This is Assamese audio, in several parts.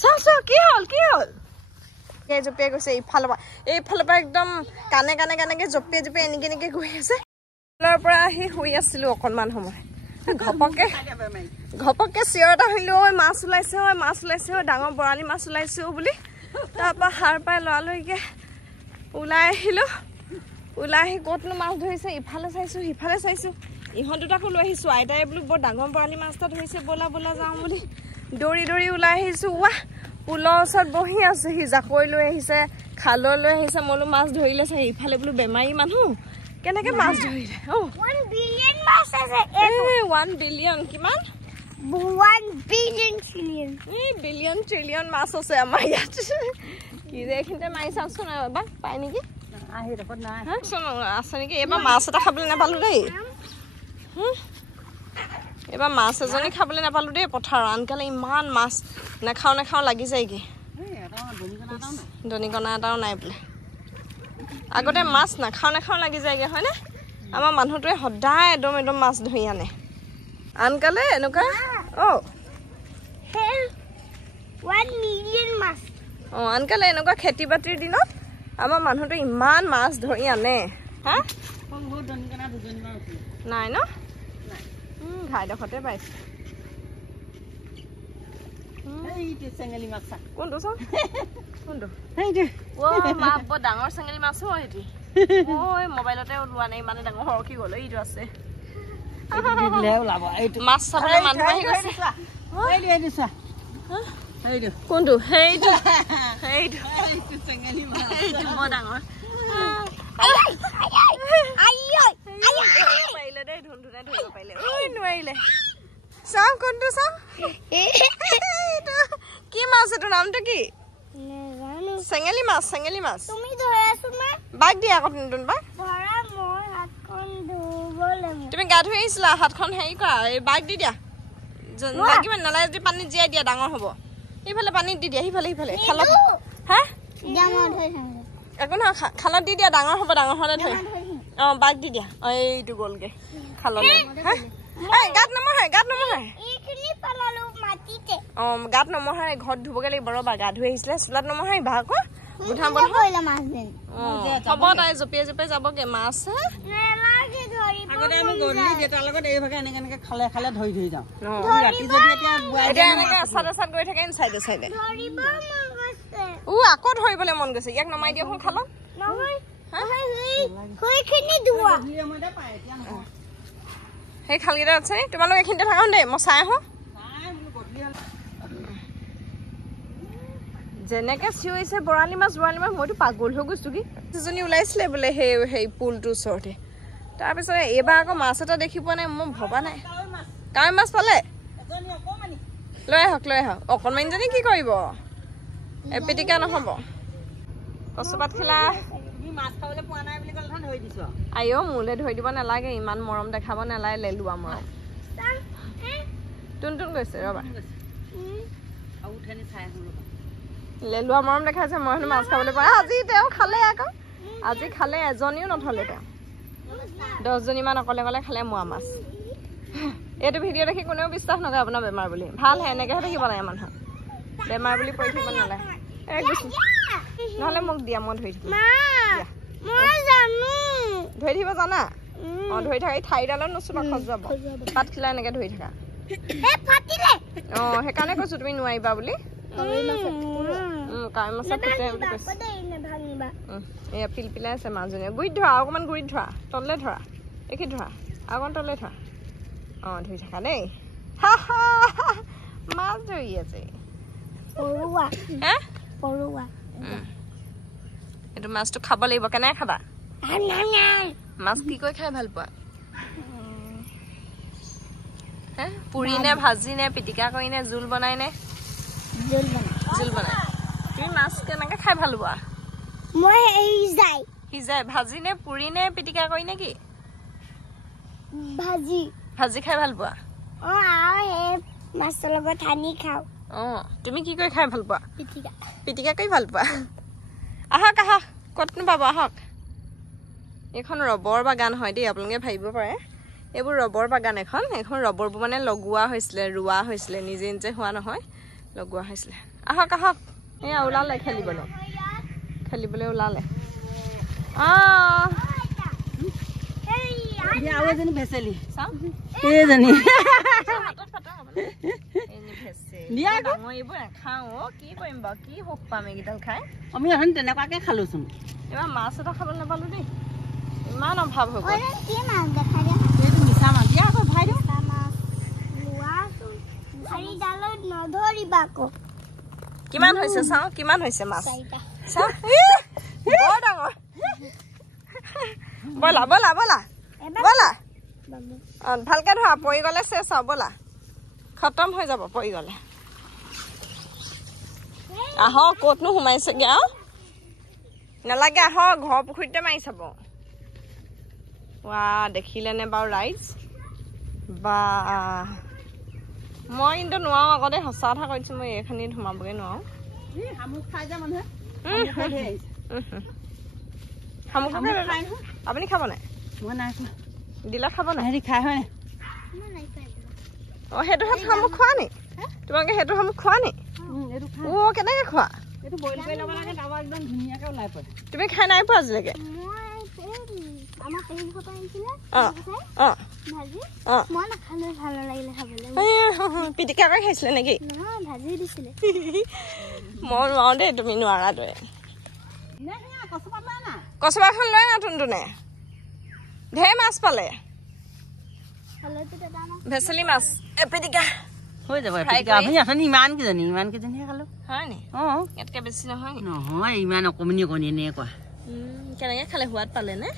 চাও কি হল জপিয়াই গৈছে এইফালৰ পৰা একদম কানে জপিয়াই এনেকে গৈ আছে ফালৰ পৰা আহি শুই আছিলো অকণমান সময় ঘপককে চিঞৰ এটা শুনিলো ঐ মাছ ওলাইছে ডাঙৰ বৰালি মাছ ওলাইছে বুলি তাৰপৰা সাৰ পাই লৰালৰিকে ওলাই আহিলো ওলাই আহি ক'তনো মাছ ধৰিছে ইফালে চাইছো সিফালে চাইছো ইহঁত দুটাকো লৈ আহিছো আইতাই বোলো বৰ ডাঙৰ বৰালি মাছ এটা ধৰিছে বলা যাওঁ বুলি দৌৰি ওলাই আহিছো ৱাহ পুলৰ ওচৰত বহি আছে সি জাকৈ লৈ আহিছে খালৈ লৈ আহিছে মলো মাছ ধৰিলে চাই ইফালে বোলো বেমাৰী মানুহ কেনেকে মাছ ধৰিলে 1 billion মাছ আছে 1 billion কিমান 1 billion trillion ট্ৰিলিয়ন মাছ আছে আমাৰ ইয়াত কি যে এইখিনিতে মাৰি চাওকচোন এবাৰ পাই নেকি আহি দেখোন নাই আছে নেকি এবাৰ মাছ এটা খাবলৈ নাপালো দেই এবাৰ মাছ এজনী খাবলৈ নাপালো দেই পথাৰৰ আনকালে ইমান মাছ নাখাওঁ লাগি যায়গে দনিকণা এটাও নাই বোলে আগতে মাছ নাখাওঁ লাগি যায়গে হয়নে আমাৰ মানুহটোৱে সদায় একদম মাছ ধৰি আনে আনকালে এনেকুৱা 1 million মাছ আনকালে এনেকুৱা খেতি বাতিৰ দিনত আমাৰ মানুহটোৱে ইমান মাছ ধৰি আনে হা নাই ন ঘাইডোখৰতে পাইছে কোনটো চাওঁ কোনটো মা বৰ ডাঙৰ চেঙেলী মাছ এটি মোবাইলতে ওলোৱা নাই মানে ডাঙৰ সৰকি গ'ল এইটো আছে মাছ চাবলৈ মানুহ আহি গৈছে কোনটো সেইটো বৰ ডাঙৰ পাৰিলে দেই ধুনধুনে ধৰিব পাৰিলে নোৱাৰিলে চাওঁ কোনটো চাওঁ কি মাছ এইটো নামটো কি চেঙেলী মাছ বাক দিয়া আকৌ নতুন বাক তুমি গা ধুই আহিছিলা হাতখন হেৰি কৰা এই বাক দি দিয়া লাগিব নালাগে যদি পানীত জীয়াই দিয়া ডাঙৰ হ'ব এইফালে পানীত দি দিয়া সিফালে খালত হা একো নহয় খালত দি দিয়া ডাঙৰ হ'ব ডাঙৰ হ'লে থৈ বাক দি দিয়া এইটো গ'লগে খাললৈ গাত নমহে গাত নমহে ঘৰত ধুবগে লাগিব ৰবা গা ধুই আহিছিলে চোলাত নমহে আহিবা আকৌ হ'ব তাই জপিয়াই যাবগে মাছ গৈ থাকে চাইডে আকৌ ধৰিবলৈ মন গৈছে ইয়াক নমাই দিয়ক খালত সেই খালকেইটা আছে তোমালোক এইখিনিতে থাকা দেই মই চাই আহোঁ যেনেকে চিঞৰিছে বৰালি মাছ মইতো পাগল হৈ গৈছো কি দুজনী ওলাইছিলে বোলে সেই পুলটোৰ ওচৰতে তাৰপিছত এইবাৰ আকৌ মাছ এটা দেখি পোৱা নাই মই ভবা নাই কাৱৈ মাছ পালে লৈ আহক অকণমানজনী কি কৰিব পিটিকা নহ'ব কচুপাত খিলা আইঅ মোলে ধৰি দিব নালাগে ইমান মৰম দেখাব নালাগে লেলুৱা মৰম টুন গৈছে ৰবা লেলুৱা মৰম দেখাইছে মই মাছ খাবলৈ পাই আজি তেওঁ খালে আকৌ আজি খালে এজনীও নথলে তেওঁ 10 জনীমান অকলে খালে মোৱা মাছ এইটো ভিডিঅ' দেখি কোনেও বিশ্বাস নকৰে আপোনাৰ বেমাৰ বুলি ভাল এনেকেহে থাকিব লাগে মানুহ বেমাৰ বুলি পৰি থাকিব নালাগে নহ'লে মোক দিয়া মই ধৰি থাকিম ধৰি থাকিব জানা ধৰি থকা এই ঠাইডালত নুচুবা খজ যাব পাত খিলা এনেকে ধৰি থাকা সেইকাৰণে কৈছো তুমি নোৱাৰিবা বুলি কাৱৈ মাছৰ ফুটে বুলি কৈছে এয়া পিলপিলাই আছে মাজনীয়ে গুৰিত ধৰা অকণমান গুৰিত ধৰা তললে ধৰা এইখিনিত ধৰা অকণমান তললে ধৰা ধৰি থাকা দেই মাছ ধৰি আছে এইটো মাছটো খাব লাগিব কেনেকে খাবা মাছ কি কৰি খাই ভাল পোৱা পুৰি নে ভাজি নে পিটিকা কৰি নে জোল বনাই নে জোল বনাই তুমি মাছ কেনেকে খাই ভাল পোৱা সিজাই ভাজি নে পুৰি নে পিটিকা কৰি নে কি ভাজি খাই ভাল পোৱা মাছৰ লগত সানি খাওঁ তুমি কি কৰি খাই ভাল পোৱা পিটিকা কৰি ভাল পোৱা আহক ক'তনো পাব আহক এইখন ৰবৰ বাগান হয় দেই আপোনালোকে ভাবিব পাৰে এইবোৰ ৰবৰ বাগান এখন ৰবৰবোৰ মানে লগোৱা হৈছিলে ৰোৱা হৈছিলে নিজে হোৱা নহয় লগোৱা হৈছিলে আহক আহক এয়া ওলালে খেলিবলৈ ওলালে আৰু এজনী ভেচেলি চাওঁ এইজনী এইবোৰ নাখাওঁ অ' কি কৰিম বাৰু কি সুখ পাম এইকেইডাল খাই আমি এখন তেনেকুৱাকে খালোচোন এইবাৰ মাছ এটা খাবলৈ নাপালো দেই ইমান অভাৱ হৈ গ'ল এইটো মিছা মাছ দিয়া আকৌ ভাই দিওঁ কিমান হৈছে চাওঁ কিমান হৈছে মাছ চাওঁ বৰ ডাঙৰ ব'লা ব'লা ব'লা ব'লা অঁ ভালকৈ ধৰা পৰি গ'লে চেচ আৰু ব'লা খতম হৈ যাব পৰি গ'লে আহক ক'তনো সোমাইছেগৈ আৰু নালাগে আহক ঘৰৰ পুখুৰীতে মাৰি চাব ৱা দেখিলেনে বাৰু ৰাইজ বা মই কিন্তু নোৱাৰোঁ আগতে সঁচা কথা কৈছোঁ মই এইখিনিত সোমাবগৈ নোৱাৰোঁ শামুক খাই যায় মানুহে আপুনি খাব নাই মই নাই খোৱা দিলে খাব নাই হেৰি খাই হয় অঁ সেইটো শামুক খোৱা নি তোমালোকে সেইটো শামুক খোৱা নি অঁ কেনেকৈ খোৱা এইটো বইল কৰি ল'ব লাগে তাৰপৰা একদম ধুনীয়াকৈ ওলাই পৰে তুমি খাই নাই পোৱা আজিলৈকে পিটিকা কৰি খাইছিলে নেকি মই নোৱাৰো দেই তুমি নোৱাৰাটোৱে কচুপাতখন লৈ না টুনটুনে ঢেৰ মাছ পালে ভেচেলি মাছ পিটিকা হৈ যাব আপুনি আছনি ইমান কেইজনীহে খালো হয় নি অঁ ইয়াতকৈ বেছি নহয় নহয় ইমান অকণমানি অকণি এনেকুৱা কেনেকৈ খালে সোৱাদ পালে নে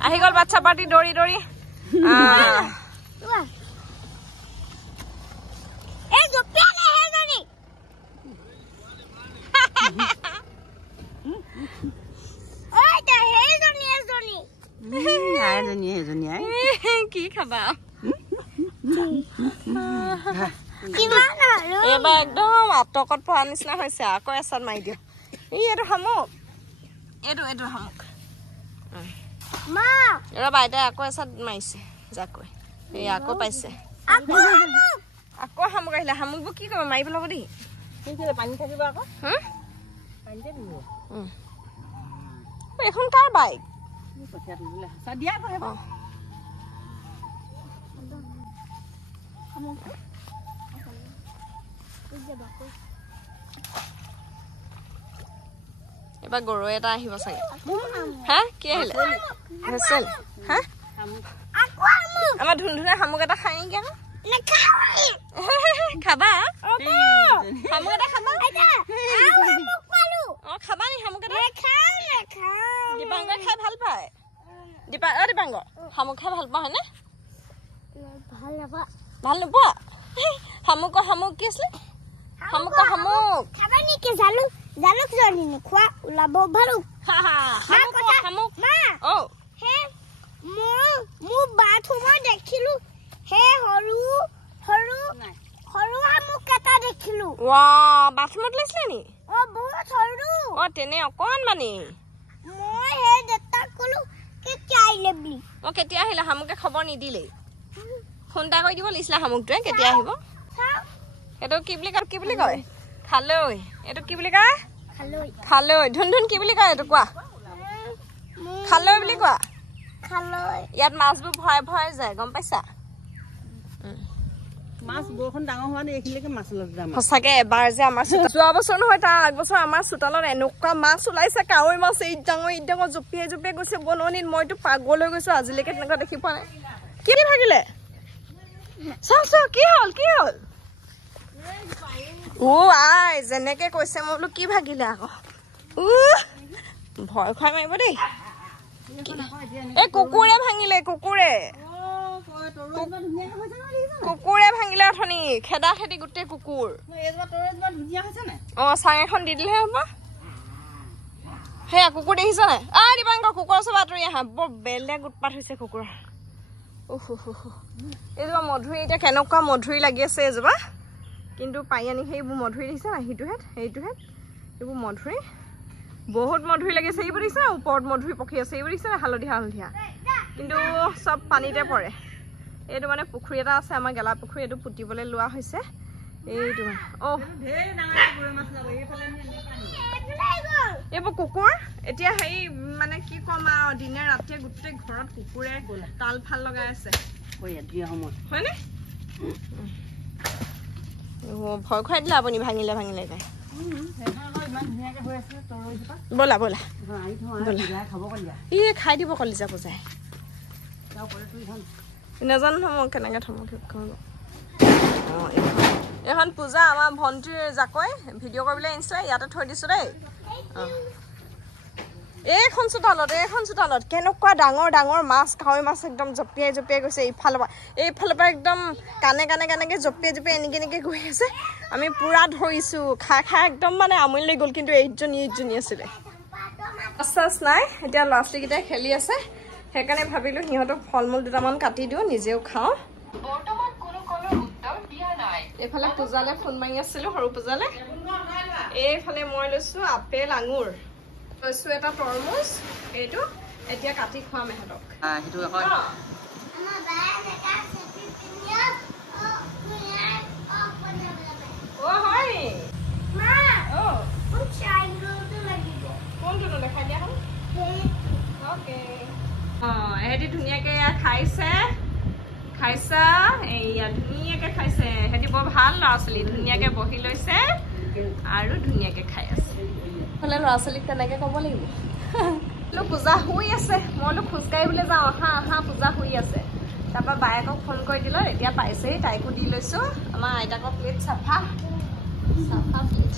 আহি গ'ল বাচ্চা পাৰ্টি দৌৰি দৌৰি কি খাবা এইবাৰ একদম আটকত পৰা নিচিনা হৈছে আকৌ এচাত মাৰি দিওঁ এইটো শামুক এইটো শামুক ৰবা আইতাই আকৌ এচাত মাৰিছে যাকৈ এই আকৌ পাইছে আকৌ শামুক আহিলে শামুকবোৰ কি কৰিব মাৰি পেলাব দেই পানী থাকিব আকৌ এইখন কাৰ বাইক দিয়া আকৌ এবাৰ গৰু এটা আহিব চাগে হা কি আহিলে ভেচেল হা আমাৰ ধুনধুনে শামুক এটা খাই নেকি আকৌ খাবা শামুক এটা খাবা অঁ খাবা নি শামুক এটা দীপাংকৰে খাই ভাল পায় দীপাংকৰ শামুক খাই ভাল পোৱা হয়নে ভাল নোপোৱা শামুক কি আছিলে শামুক বাথৰুমত লৈছিলে নি অঁ তেনে অকণমানি অঁ কেতিয়া আহিলে শামুকে খবৰ নিদিলেই ফোন এটা কৰি দিব লাগিছিলে শামুকটোৱে কেতিয়া আহিব এইটো কি বুলি কয় খালৈ এইটো কি বুলি কয় খালৈ ধুনধুন কি বুলি কয় এইটো কোৱা খালৈ বুলি কোৱা ইয়াত মাছবোৰ ভৰাই ভৰাই যায় গম পাইছা মাছ বৰষুণ ডাঙৰ হোৱা নাই এইখিনিলৈকে মাছ ওলাইছে সঁচাকে এবাৰ যে আমাৰ যোৱা বছৰ নহয় তাৰ আগবছৰ আমাৰ চোতালত এনেকুৱা মাছ ওলাইছে কাৱৈ মাছ ঈদ ডাঙৰ জঁপিয়াই জঁপিয়াই গৈছে বননিত মইতো পাগল হৈ গৈছো আজিলৈকে তেনেকুৱা দেখি পোৱা নাই কি ভাগিলে চাওঁ কি হ'ল আই যেনেকে কৈছে মই বোলো কি ভাগিলে আকৌ ভয় খুৱাই মাৰিব দেই এই কুকুৰে ভাঙিলে অথনি খেদা খেদি গোটেই কুকুৰ অঁ চাং এখন দি দিলেহে হ'ব সেয়া কুকুৰ দেখিছ নাই দীপাংকৰ কুকুৰৰ চব আঁতৰি আহা বৰ বেলেগ উৎপাত হৈছে কুকুৰৰ এইজোপা মধুৰি এতিয়া কেনেকুৱা মধুৰি লাগি আছে এইজোপা কিন্তু পাই আনি সেইবোৰ মধুৰি দেখিছে না সেইটোহেঁত এইবোৰ মধুৰি বহুত মধুৰি লাগিছে এইবোৰ দেখিছে ওপৰত মধুৰি পকি আছে এইবোৰ দেখিছে হালধীয়া কিন্তু চব পানীতে পৰে এইটো মানে পুখুৰী এটা আছে আমাৰ গেলা পুখুৰী এইটো পুতিবলৈ লোৱা হৈছে এইটো অ ঢেৰ ডাঙৰ গৰৈ মাছ লাগে এইফালে এইবোৰ কুকুৰ এতিয়া হেৰি মানে কি ক'ম আৰু দিনে ৰাতিয়ে গোটেই ঘৰত কুকুৰে তাল ফাল লগাই আছে হয়নে ভয় খুৱাই দিলে আপুনি ভাঙিলে ভাঙিলে তাই ব'লা ব'লা ই খাই দিব কলিজা বজাই নাজানো নহয় মই কেনেকৈ থ'ব এখন পূজা আমাৰ ভণ্টিৰ জাকৈ ভিডিঅ' কৰিবলৈ ইনষ্টা ইয়াতে থৈ দিছোঁ দেই এইখন চোতালত কেনেকুৱা ডাঙৰ ডাঙৰ মাছ কাৱৈ মাছ একদম জঁপিয়াই জঁপিয়াই গৈছে এইফালৰ পৰা একদম কাণে জঁপিয়াই জঁপিয়াই এনেকৈ গৈ আছে আমি পূৰা ধৰিছোঁ খাই একদম মানে আমনি লাগি গ'ল কিন্তু এইজনী আছিলে মাছ নাই এতিয়া ল'ৰা ছোৱালীকেইটাই খেলি আছে সেইকাৰণে ভাবিলোঁ সিহঁতক ফল মূল দুটামান কাটি দিওঁ নিজেও খাওঁ এইফালে পূজালৈ ফোন মাৰি আছিলোঁ সৰু পূজালৈ এইফালে মই লৈছোঁ আপেল আঙুৰ লৈছোঁ এটা তৰমুজ এইটো এতিয়া কাটি খুৱাম ইহঁতক এহেঁতি ধুনীয়াকৈ খাইছে এয়া ধুনীয়াকৈ খাইছে সিহঁতি বৰ ভাল ল'ৰা ছোৱালী ধুনীয়াকৈ বহি লৈছে আৰু ধুনীয়াকৈ খাই আছে হ'লে ল'ৰা ছোৱালীক তেনেকৈ ক'ব লাগিব পূজা শুই আছে মই বোলো খোজকাঢ়িবলৈ যাওঁ আহা পূজা শুই আছে তাৰপৰা বায়েকক ফোন কৰি দিলোঁ এতিয়া পাইছেহি তাইকো দি লৈছোঁ আমাৰ আইতাকৰ প্লেট চাফা প্লেট